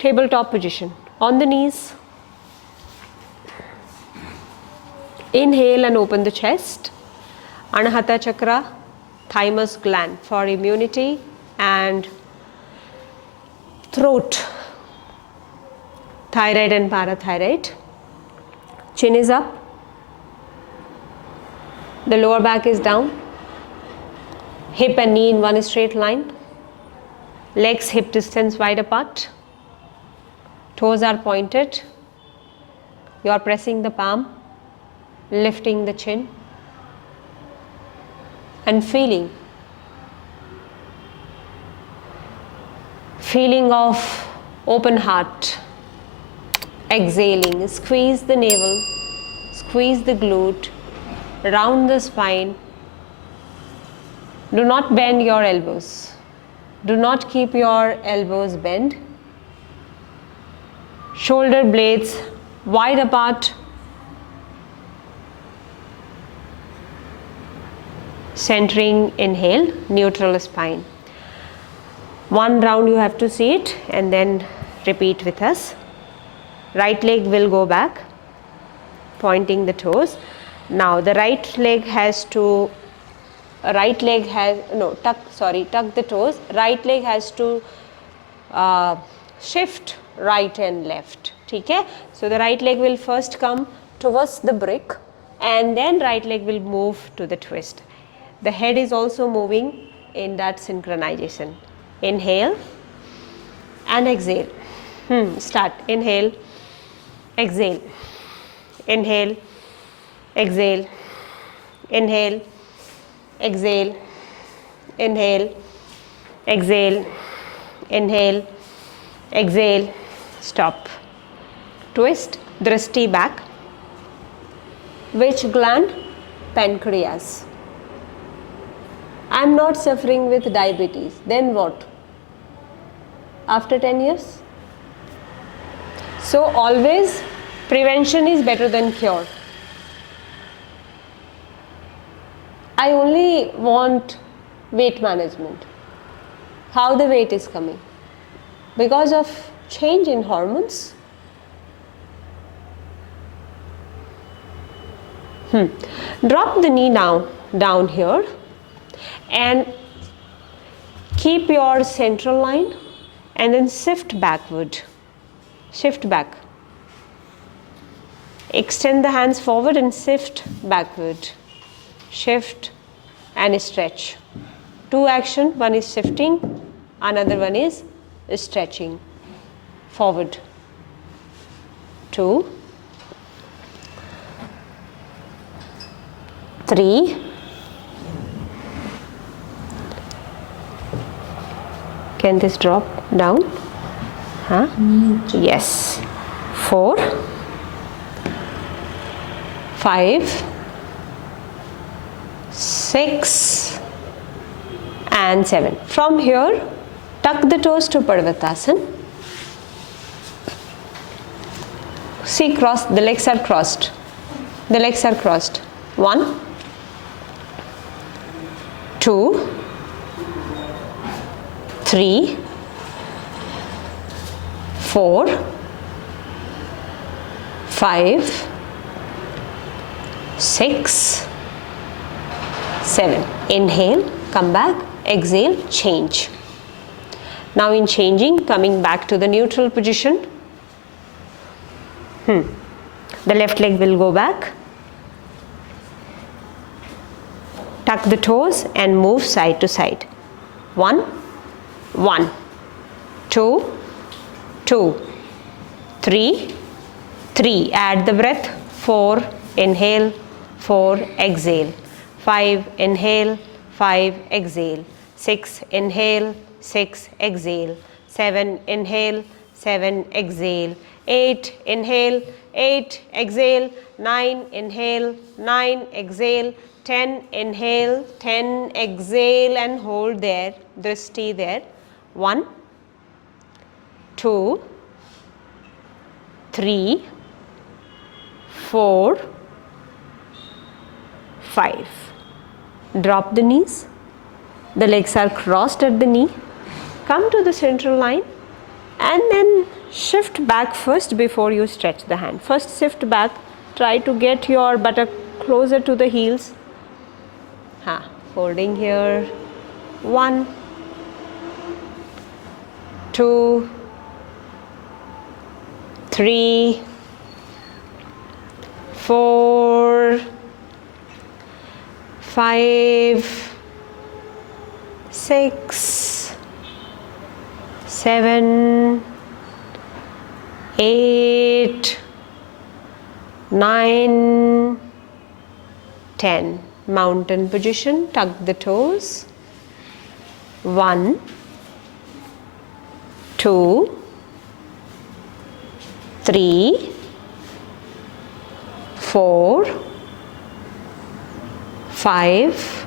tabletop position. On the knees. Inhale and open the chest. Anahata chakra, thymus gland for immunity, and throat, thyroid and parathyroid. Chin is up. The lower back is down. Hip and knee in one straight line. Legs hip distance wide apart. Toes are pointed. You are pressing the palm, lifting the chin, and feeling of open heart. Exhaling, squeeze the navel, squeeze the glute, round the spine. Do not bend your elbows. Do not keep your elbows bent. Shoulder blades wide apart. Centering, inhale, neutral spine. One round you have to see it and then repeat with us. Right leg will go back, pointing the toes. Now the right leg has to, tuck the toes. Right leg has to shift right and left. Okay? So the right leg will first come towards the brick and then right leg will move to the twist. The head is also moving in that synchronization. Inhale and exhale. Start. Inhale, exhale. Inhale, exhale. Inhale, exhale. Inhale, exhale. Inhale, exhale. Stop. Twist, drishti back. Which gland? Pancreas. I am not suffering with diabetes. Then what? After 10 years? So always prevention is better than cure. I only want weight management. How the weight is coming? Because of change in hormones. Drop the knee down here and keep your central line and then shift backward. Shift back. Extend the hands forward and shift backward. Shift and stretch. Two action, one is shifting, another one is stretching. Forward. 2, 3, can this drop down? Yes. 4, 5, 6 and 7. From here, tuck the toes to Padvatasana. See, cross, the legs are crossed. The legs are crossed. 1, 2, 3, 4, 5, 6, 7. Inhale, come back, exhale, change. Now in changing, coming back to the neutral position. The left leg will go back. Tuck the toes and move side to side. 1, 1, 2, 2, 3, 3. Add the breath. 4, inhale, 4, exhale. 5, inhale, 5, exhale. 6, inhale, 6, exhale. 7, inhale, 7, exhale. 8, inhale, 8, exhale. 9, inhale, 9, exhale. 10, inhale, 10, exhale and hold there, drishti there. 1, 2, 3, 4, 5. Drop the knees. The legs are crossed at the knee. Come to the central line and then shift back first before you stretch the hand. First shift back, try to get your buttock closer to the heels. Holding here. 1, 2, 3, 4, 5, 6, 7, 8, 9, 10. Mountain position, tuck the toes. 1, 2, 3, 4, 5,